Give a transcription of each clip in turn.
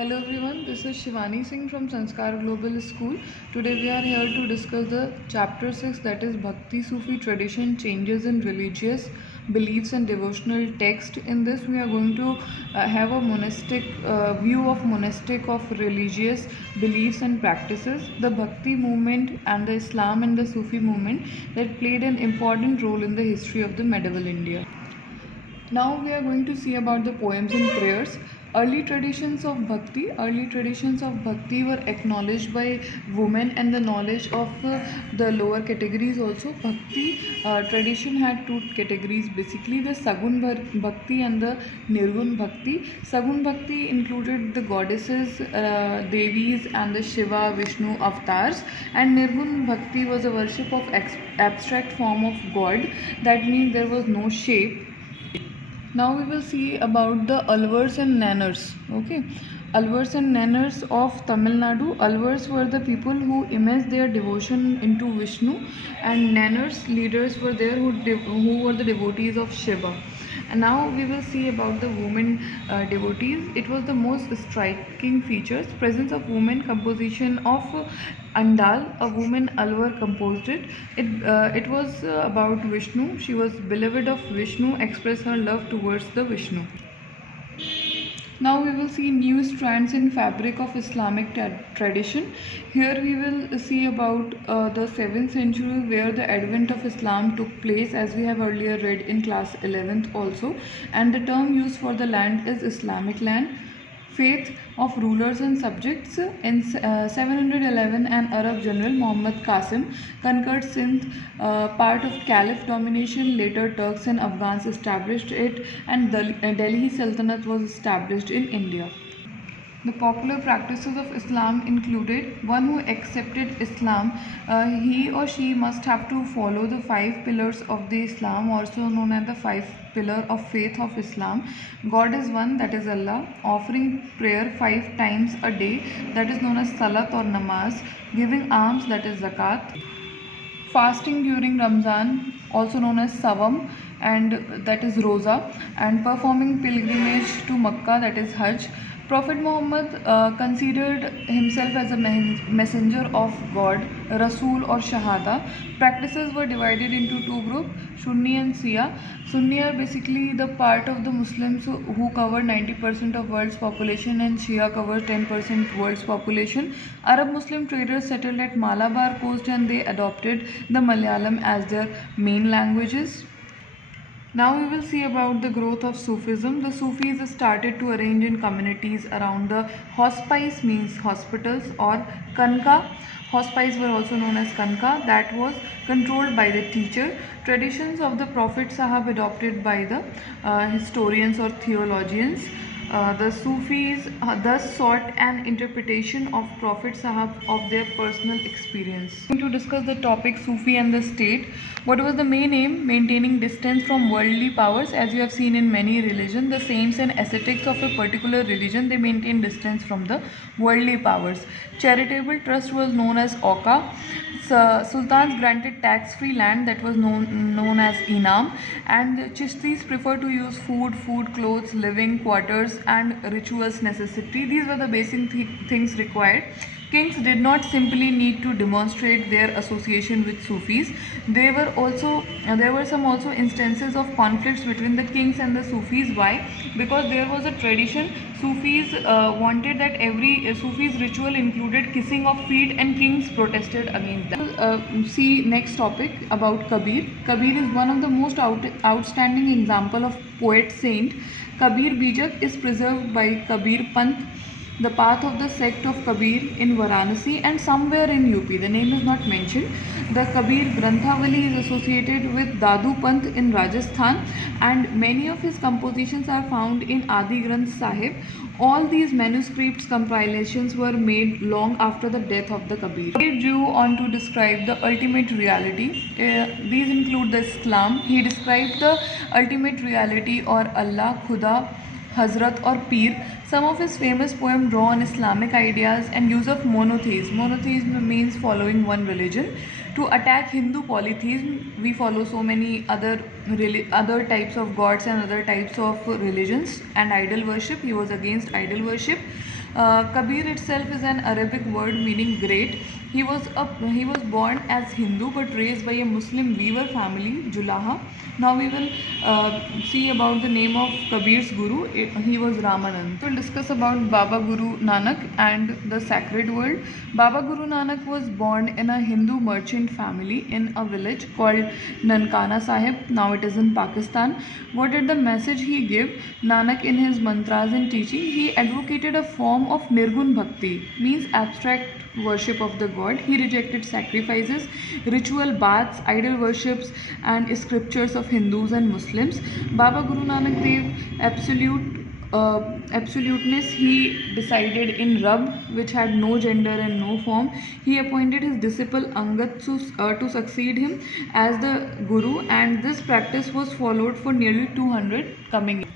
Hello everyone, this is Shivani Singh from Sanskar Global School. Today we are here to discuss the chapter 6, that is Bhakti Sufi tradition changes in religious beliefs and devotional text. In this we are going to have a monastic view of religious beliefs and practices, the Bhakti movement and the Islam and the Sufi movement that played an important role in the history of the medieval India. Now we are going to see about the poems and prayers. Early traditions of bhakti were acknowledged by women and the knowledge of the lower categories also. Bhakti tradition had two categories basically, the Sagun Bhakti and the Nirgun Bhakti. Sagun Bhakti included the goddesses, Devis and the Shiva, Vishnu avatars, and Nirgun Bhakti was a worship of abstract form of God. That means there was no shape. Now we will see about the Alvars and Nanners. Okay, Alvars and Nanners of Tamil Nadu. Alvars were the people who immersed their devotion into Vishnu, and Nanners leaders were there who were the devotees of Shiva. And now we will see about the women devotees. It was the most striking features: presence of women, composition of Andal, a woman Alvar composed it. It was about Vishnu. She was beloved of Vishnu, expressed her love towards the Vishnu. Now we will see new strands in fabric of Islamic tradition. Here we will see about the 7th century where the advent of Islam took place, as we have earlier read in class 11th also, and the term used for the land is Islamic land. Faith of rulers and subjects. In 711, an Arab general, Muhammad Qasim, conquered Sindh, part of Caliph domination. Later Turks and Afghans established it, and Delhi Sultanate was established in India. The popular practices of Islam included: one who accepted Islam, he or she must have to follow the 5 pillars of the Islam, also known as the 5 pillar of faith of Islam. God is one, that is Allah. Offering prayer 5 times a day, that is known as salat or namaz. Giving alms, that is zakat. Fasting during Ramzan, also known as Savam, and that is Roza. And performing pilgrimage to Makkah, that is Hajj. Prophet Muhammad considered himself as a messenger of God, Rasul or Shahada. Practices were divided into 2 groups, Sunni and Shia. Sunni are basically the part of the Muslims who cover 90% of world's population, and Shia covers 10% world's population. Arab Muslim traders settled at Malabar coast and they adopted the Malayalam as their main languages. Now we will see about the growth of Sufism. The Sufis started to arrange in communities around the hospice, means hospitals, or Kanka. Hospice were also known as Kanka, that was controlled by the teacher. Traditions of the Prophet Sahab adopted by the historians or theologians. The Sufis thus sought an interpretation of Prophet Sahab of their personal experience. To discuss the topic Sufi and the state, what was the main aim? Maintaining distance from worldly powers. As you have seen in many religions, the saints and ascetics of a particular religion, they maintain distance from the worldly powers. Charitable trust was known as Auqa. Sultans granted tax-free land, that was known as Inam, and Chishtis preferred to use food, clothes, living quarters, and rituals necessity. These were the basic things required. Kings did not simply need to demonstrate their association with Sufis. There were some instances of conflicts between the kings and the Sufis. Why? Because there was a tradition. Sufis wanted that every Sufi's ritual included kissing of feet, and kings protested against that. See next topic about Kabir. Kabir is one of the most outstanding example of poet saint. Kabir Bijak is preserved by Kabir Panth, the path of the sect of Kabir in Varanasi and somewhere in UP. The name is not mentioned. The Kabir Granthavali is associated with Dadu Panth in Rajasthan, and many of his compositions are found in Adi Granth Sahib. All these manuscripts compilations were made long after the death of the Kabir. Kabir drew on to describe the ultimate reality. These include the Islam. He described the ultimate reality, or Allah, Khuda, Hazrat or Peer. Some of his famous poems draw on Islamic ideas and use of monotheism. Monotheism means following one religion. To attack Hindu polytheism, we follow so many other types of gods and other types of religions, and idol worship. He was against idol worship. Kabir itself is an Arabic word meaning great. He was born as Hindu but raised by a Muslim weaver family, Julaha. Now we will see about the name of Kabir's guru. He was Ramanand. We will discuss about Baba Guru Nanak and the sacred world. Baba Guru Nanak was born in a Hindu merchant family in a village called Nankana Sahib. Now it is in Pakistan. What did the message he give? Nanak in his mantras and teaching, he advocated a form of Nirgun Bhakti, means abstract worship of the god. He rejected sacrifices, ritual baths, idol worships, and scriptures of Hindus and Muslims. Baba Guru Nanak Dev absoluteness he decided in Rab, which had no gender and no form. He appointed his disciple Angad to succeed him as the guru, and this practice was followed for nearly 200 coming years.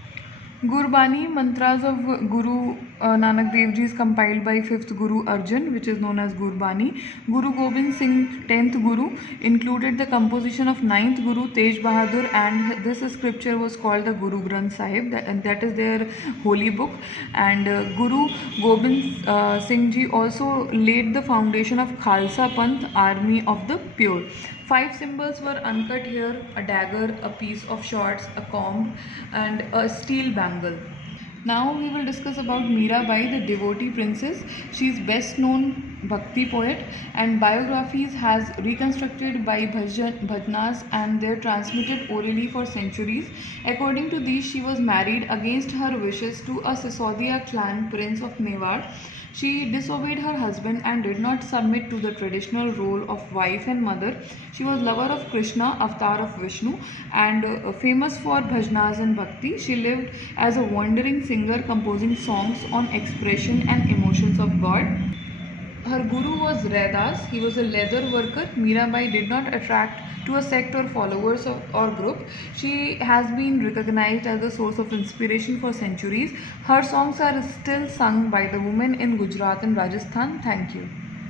Gurbani mantras of Guru Nanak Dev Ji is compiled by 5th Guru Arjan, which is known as Gurbani. Guru Gobind Singh, 10th Guru, included the composition of 9th Guru Tej Bahadur, and this scripture was called the Guru Granth Sahib, and that is their holy book. And Guru Gobind Singh Ji also laid the foundation of Khalsa Panth, army of the pure. 5 symbols were uncut here: a dagger, a piece of swords, a comb, and a steel bangle. Now we will discuss about Mirabai, the devotee princess. She is best known Bhakti poet, and biographies has reconstructed by bhajnas, and they are transmitted orally for centuries. According to these, she was married against her wishes to a Sisodia clan prince of Mewar. She disobeyed her husband and did not submit to the traditional role of wife and mother. She was lover of Krishna, avatar of Vishnu, and famous for bhajnas and bhakti. She lived as a wandering singer, composing songs on expression and emotions of God. Her guru was Raidas. He was a leather worker. Mirabai did not attract to a sect or followers or group. She has been recognized as a source of inspiration for centuries. Her songs are still sung by the women in Gujarat and Rajasthan. Thank you.